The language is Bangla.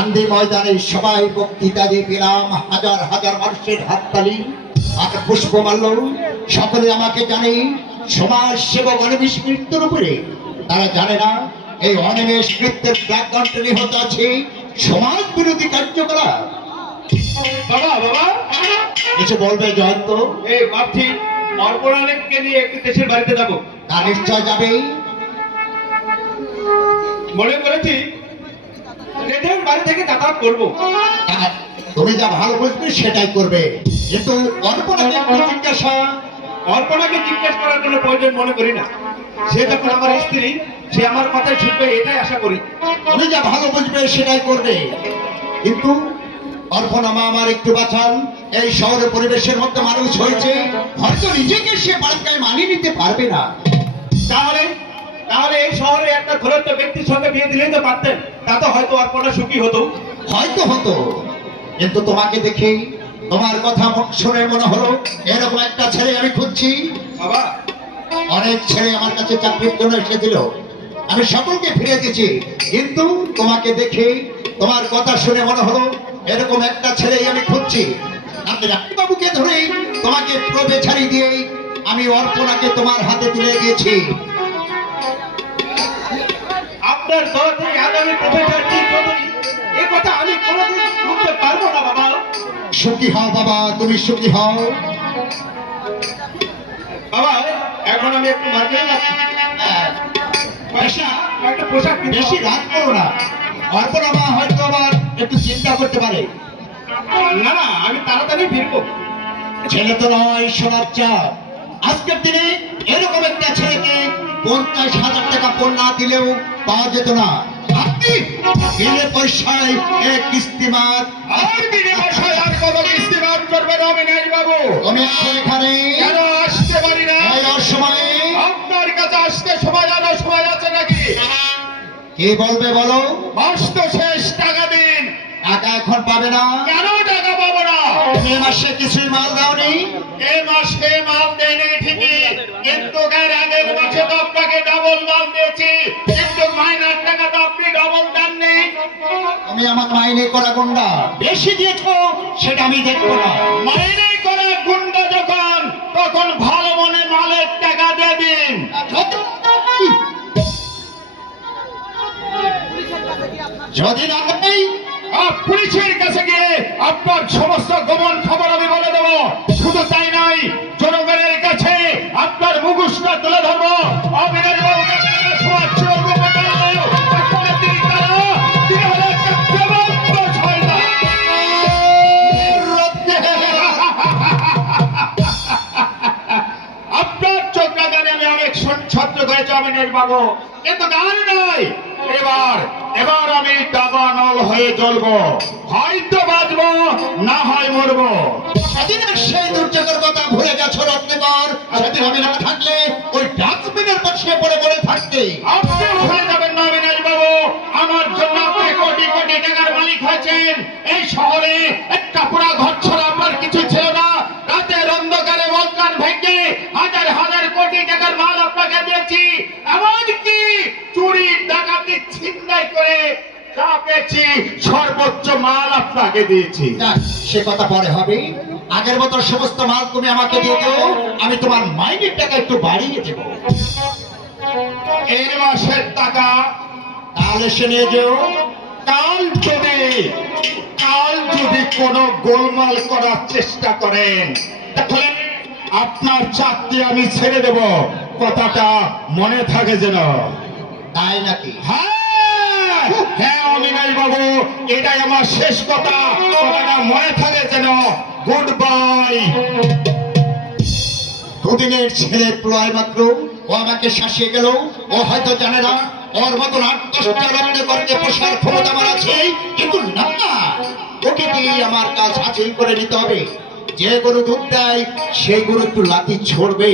গান্ধী ময়দানে সবাই বক্তৃতা দিয়ে পেলাম হাজার হাজার মানুষের হাততালি আর পুষ্পমাল্য। সকলে আমাকে জানে সমাজ সেবক অনিমেষ মৃত্যুর উপরে। তারা জানে না এই অনিমেষ মৃত্যুর ব্যাকগ্রাউন্ডে নিহত আছে সমাজ বিরোধী কার্যকলাপ। বাবা বাবা কিছু বলবে জয়ন্ত? এই ভাবছি অর্পণাকে নিয়ে একটু দেশের বাড়িতে যাব। তা নিশ্চয় যাবেই। মনে করেছি দেশের বাড়ি থেকে যাতায়াত করবো। তুমি যা ভালো বুঝবে সেটাই করবে, কিন্তু অর্পণাকে একটু জিজ্ঞাসা। অর্পণাকে জিজ্ঞেস করার কোনো প্রয়োজন মনে করি না। সে যখন আমার স্ত্রী, সে আমার কথায় শুনবে এটাই আশা করি। তুমি যা ভালো বুঝবে সেটাই করবে, কিন্তু অর্পণা মা আমার একটু বাঁচান। এই শহরের পরিবেশের মধ্যে মানুষ হয়েছে, হয়তো নিজেকে সে বাড়িতে মানিয়ে নিতে পারবে না। তাহলে তাহলে এই শহরে একটা ধরন্ত ব্যক্তির সঙ্গে বিয়ে দিলেই তো পারতেন, তা তো হয়তো অর্পণা সুখী হতো। হয়তো হতো, কিন্তু তোমাকে দেখে তোমার কথা শুনে মনে হলো এরকম একটা ছেলে আমি খুঁজছি। বাবা অনেক ছেলে আমার কাছে চাকরির জন্য এসেছিল, আমি সকলকে ফিরে দিয়েছি, কিন্তু তোমাকে দেখে তোমার কথা শুনে মনে হলো এরকম একটা ছেলেই আমি খুঁজছি। আমি রানীবাবুকে ধরেই তোমাকে প্রবে ছাড়ি দিয়েই আমি অর্পণাকে তোমার হাতে তুলে দিয়েছি। আপনার দলতে আগামী প্রফেসর টি চৌধুরী, এ কথা আমি কোনোদিন বুঝতে পারবো না বাবা। সুখী হও বাবা, তুমি সুখী হও। বাবা এখন আমি একটু মার্কেটে যাচ্ছি। বেশি একটা পোশাক বেশি রাত করো না, অর্পণা মা হয়তো আবার একটু চিন্তা করতে পারে। না না, আমি তাড়াতাড়ি ফিরবো। ছেলে তো নয় সোনার চাপ। আজকের দিনে এরকম একটা ছেলেকে 50,000 টাকা পণ না দিলেও পাওয়া যেত না। আপনি বিলে পয়সায় এক কিস্তিমাত আর বিনে বসায় আর কত কিস্তিমাত করবেন অবিনাশ বাবু? তুমি আছো এখানে কেন আসতে পারি না? এই অসময়ে আপনার কাছে আসতে সময় আরো সময় আছে নাকি? কি বলবে বলো? মাস তো শেষ, টাকা দিন। টাকা এখন পাবে না। কেন টাকা পাবো না? এ মাসে কিছুই মাল দাওনি। এ মাসে মাল দেয়নি ঠিকই, কিন্তু এর আগের মাসে তো আপনাকে ডাবল মাল দিয়েছি, কিন্তু মাইনার টাকা তো আপনি ডাবল দেননি। তুমি আমার মাইনে করা গুন্ডা বেশি দিয়েছো, সেটা আমি দেখবো না। মাইনে করে গুন্ডা যখন, তখন ভালো মনে মালের টাকা দেবেন। যদি না হয় পুলিশের কাছে গিয়ে আপনার সমস্ত গোপন খবর আমি বলে দেবো। শুধু তাই নয়, জনগণের কাছে আপনার মুখোশটা তুলে ধরবো। অবিনাশ বাবুকে আপনারা শোয়াচ্ছেন, গোপন বলবো, আসলে তিনি কারা? তিনি হলেন একটা চূড়ান্ত শয়তান। আপনার চোখ লাগানে আমি অনেক সহ্য করেছি অবিনাশ বাবু, কিন্তু গান নয়। এবার আমি দাবানল হয়ে জ্বলবো, হয়তো বাঁচবো, না হয় মরবো। সেদিনের সেই দুর্যোগের কথা ভুলে গেছো রত্নকর। সেদিন আমি না থাকলে ওই ডাস্টবিনের পাশে পড়ে পড়ে থাকতে। আপনি ভুলে যাবেন না অবিনাশ বাবু, আমার জন্য আপনি কোটি কোটি টাকার মালিক হয়েছেন। এই শহরে একটা পুরা ঘর ছাড়া আপনার কিছু ছিল না। রাতের অন্ধকারে মলকান ভেঙে হাজার হাজার কোটি টাকার মাল আপনাকে দিয়েছি। এমনকি চুরি ডাকাতি ছিনতাই করে যা পেয়েছি সর্বোচ্চ মাল আপনাকে দিয়েছি। যাক, সে কথা পরে হবে। আগের মতো সমস্ত মাল তুমি আমাকে দিয়ে দাও, আমি তোমার মাইনের টাকা একটু বাড়িয়ে দেবো। এই মাসের টাকা তাহলে সে নিয়ে যেও। কাল যদি কোনো গোলমাল করার চেষ্টা করেন, তাহলে আপনার চাকরি আমি ছেড়ে দেব। কথাটা মনে থাকে যেন। তাই নাকি? হ্যাঁ হ্যাঁ অমিনাশ বাবু, এটাই আমার শেষ কথা। কথাটা মনে থাকে যেন। Good bye. দুদিনের ছেলে প্রলয় মাত্র ও আমাকে শাসিয়ে গেল। ও হয়তো জানে না ওর মতন 8-10টা রত্নকরকে পোষার ক্ষমতা আমার আছে, কিন্তু না, ওকে দিয়ে আমার কাজ হাসিল করে নিতে হবে। যে গরু দুধ দেয় সেই গরু একটু লাথি ছড়বে।